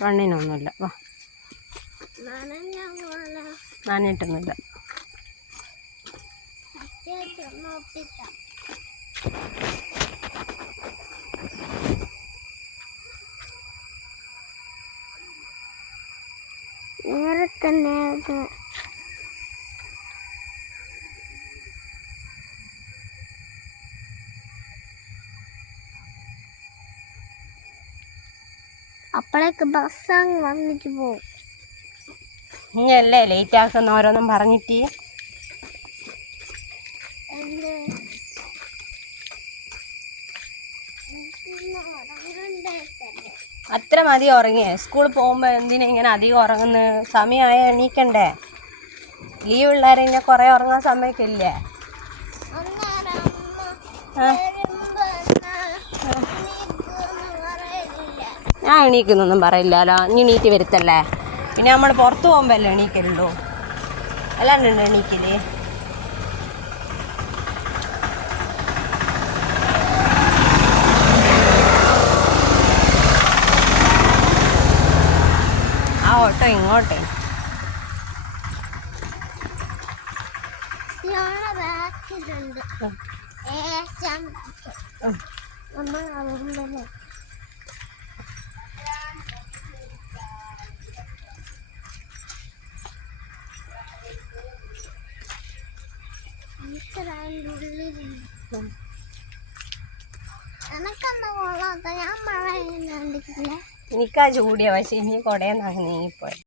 കണ്ണിനൊന്നുമില്ല. വാ. നനഞ്ഞിട്ടൊന്നുമില്ല. നേരത്തെ ഒപ്പിട്ട അപ്പോഴേക്ക് ബസ് അങ്ങ് വന്നിട്ട് പോകും ഇങ്ങല്ലേ ലേറ്റ് ആക്കുന്ന ഓരോന്നും പറഞ്ഞിട്ട്? അത്ര മതി ഉറങ്ങിയേ സ്കൂളിൽ പോകുമ്പോൾ എന്തിനാ ഇങ്ങനെ അധികം ഉറങ്ങുന്നത് സമയമായ എണീക്കണ്ടേ? ലീവ് ഉള്ളവരെ ഇങ്ങനെ കുറേ ഉറങ്ങാൻ സമയമൊക്കെ ഇല്ലേ ആ. ഞാൻ എണീക്കുന്നൊന്നും പറയില്ലല്ലോ. ഇനി എണീറ്റ് വരുത്തല്ലേ? പിന്നെ നമ്മൾ പുറത്ത് പോകുമ്പോൾ എണീക്കലുള്ളൂ? അല്ലാണ്ട് ഉണ്ട് എണീക്കൽ? ആ ഓട്ടോ ഇങ്ങോട്ടേ. നമ്മൾ ഉം. നമ്മൾ എനിക്കാ ചൂടിയ പക്ഷെ ഇനി കുടയെന്നാണ് നീങ്ങിപ്പോയത്